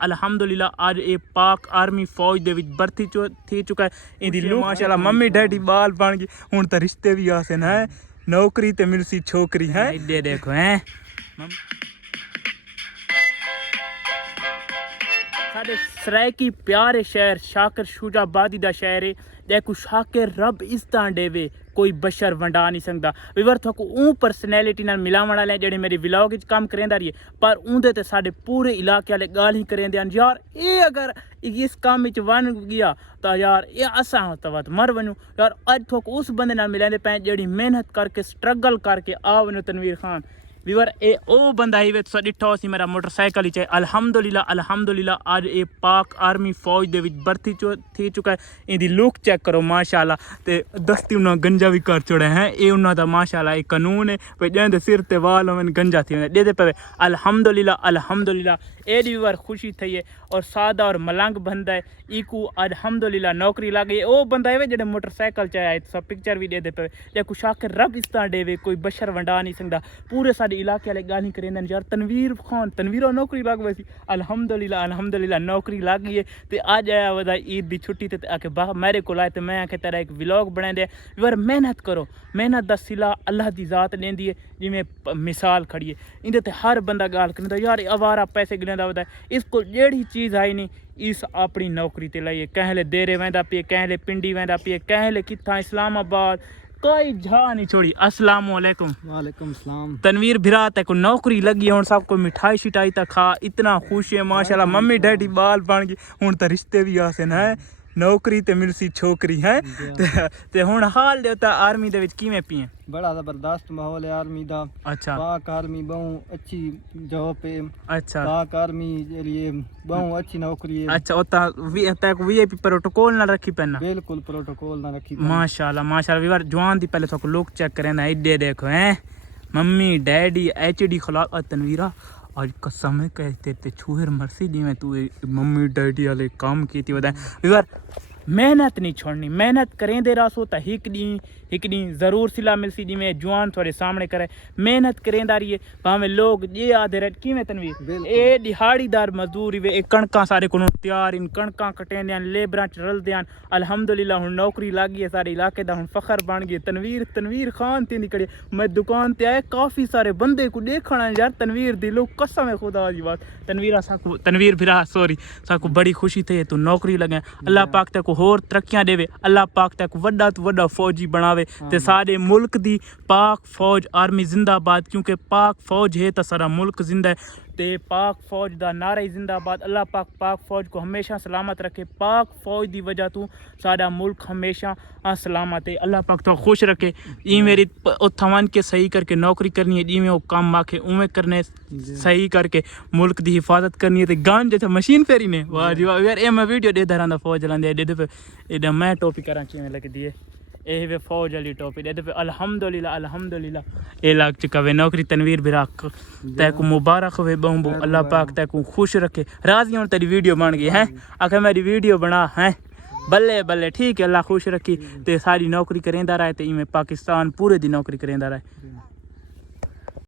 अल्हम्दुलिल्लाह आज ये पाक आर्मी फौज दे विच भर्ती थी चुका है। इंदी लुक माशाल्लाह मम्मी डैडी बाल बन गए हुण तो रिश्ते भी आसे न नौकरी ते मिलसी छोकरी है इधे देखो हैं साडे सरायकी प्यारे शहर शाकर शुजाबादी दा शहर है देखो शाकर रब इस तां देवे कोई बशर वंडा नहीं सकता विवर थोको ऊ परसनैलिटी नाल मिलावण वाले जेडे मेरी व्लॉग विच काम करेंदा रही पर उंदे ते साडे पूरे इलाके वाले गाल ही करेंदे हैं यार ये अगर इस काम विच वन गया तो यार ये असा तवत मर वनू यार अज थोको उस बंदे नाल मिलांदे पे जेडी मेहनत करके स्ट्रगल करके आ वनू तनवीर खान विवर ए ओ बंदा ही वे तो डिठो सी मेरा मोटरसाइकिल ही चाहे अल्हम्दुलिल्लाह आज ये पाक आर्मी फौज दे विच भर्ती थी चुका है। इंदी लुक चेक करो माशाल्लाह ते दस्ती उन्होंने गंजा भी कर छोड़े हैं ये उन्होंने दा माशाल्लाह एक कानून है भाई जैसे सिर ते वाल होवन गंजा थी दे पे अल्हम्दुलिल्लाह एडी बार खुशी थी है और सादा और मलंग बंदा है इकू अल्हम्दुलिल्लाह नौकरी लग गई ओ बंदा है जेडे मोटरसाइकिल चाहे सब पिक्चर भी दे पे देखो शाकर रब इस तरह देवे कोई बशर वंडा नहीं सकता पूरे सारे इलाके वाले गाली करेंदे यार तनवीर खान तनवीर नौकरी लग वैसी अल्हम्दुलिल्लाह नौकरी लग गई है ते आज आया वदा ईद दी छुट्टी ते आके बा मेरे को आए तो मैं आके तेरा एक व्लॉग बना दे यार मेहनत करो मेहनत दा सिला अल्लाह दी जात लेंदी है जिवें मिसाल खड़ी है इंदे ते हर बंदा गाल करदा यार आवारा पैसे गिलेंदा वदा इसको जेड़ी चीज़ आई नहीं इस अपनी नौकरी ते लाइए कहले देरे वेंदा पिए कहले पिंडी वेंदा पिए कहले किथा इस्लामाबाद कोई झा नहीं छोड़ी। अस्सलाम वालेकुम। वालेकुम सलाम। तनवीर भिरा ते को नौकरी लगी हुण सब को मिठाई शिटाई तक खा इतना खुश है माशाल्लाह मम्मी डैडी बाल बन गए हुण तो रिश्ते भी आसे न नौकरी ते मिलसी छोकरी है ते हुण हाल देता आर्मी दे विच किवें पिए बड़ा जबरदस्त माहौल है आर्मी दा। अच्छा पाक आर्मी बहुत अच्छी जॉब पे। अच्छा पाक आर्मी के लिए बहुत अच्छी नौकरी है। अच्छा ओता वीआईपी प्रोटोकॉल ना रखी पैना बिल्कुल प्रोटोकॉल ना रखी माशाल्लाह विवर जवान दी पहले तो लोग चेक करें ना इधे देखो हैं मम्मी डैडी एचडी खिलाफ तनवीरा आज कसम है कहते ते छुहर मरसी जिवें तू मम्मी डैडी वाले काम की थी बताए विवर मेहनत नहीं छोड़नी मेहनत करें दे रसो तो हिक दी जरूर सिला मिलसी जिमें जवान थोड़े सामने करे मेहनत करें दारी है भावें लोग ये आधे रेट किवें तनवीर ए दिहाड़ीदार मजदूर वे कणकां सारे को तैयार इन कणकां कटेंदे हैं लेबरां च रलदे हैं अल्हम्दुलिल्लाह हुण नौकरी लग गई है सारे इलाके दा हुण फखर बन गई तनवीर खान ती निकली मैं दुकान ते आए काफ़ी सारे बंदे को देखना यार तनवीर दी लोग कसम है खुदा दी बात तनवीर भिरा सॉरी साकू बड़ी खुशी थी तू नौकरी लगे अल्लाह पाक ते को होर तरक्कियां देवे अल्लाह पाक ते को वड्डा तो वड्डा फौजी बनावे ते सारे मुल्क दी पाक फौज आर्मी जिंदाबाद क्योंकि पाक फौज है तो सारा मुल्क जिंदा है ते पाक फौज दा नारा जिंदाबाद अल्लाह पाक फौज को हमेशा सलामत रखे पाक फौज दी वजह तू सारा मुल्क हमेशा सलामत है अल्लाह पाक तो खुश रखे ये मेरी उथवन के सही करके नौकरी करनी है जिमें वो काम माखे उमें करने सही करके मुल्क दी हिफाजत करनी है ते गान जैसे मशीन फेरी ने वाह जी वाह यार ए मैं वीडियो दे धरांदा फौज लांदे दे पे एडा मैं टोपी करा चिवें लग दिए ए वे फौज वाली टोपी दे पे अल्हम्दुलिल्लाह ए लाग चुका वे नौकरी तनवीर बिराक तै को मुबारक वे बहु अल्लाह पाक तै को खुश रखे राजी हूं तेरी वीडियो बन गई है आखे मेरी वीडियो बना है बल्ले ठीक है अल्लाह खुश रखी ते सारी नौकरी करेंदा रहे ते इवें पाकिस्तान पूरे दी नौकरी करेंदा रहे।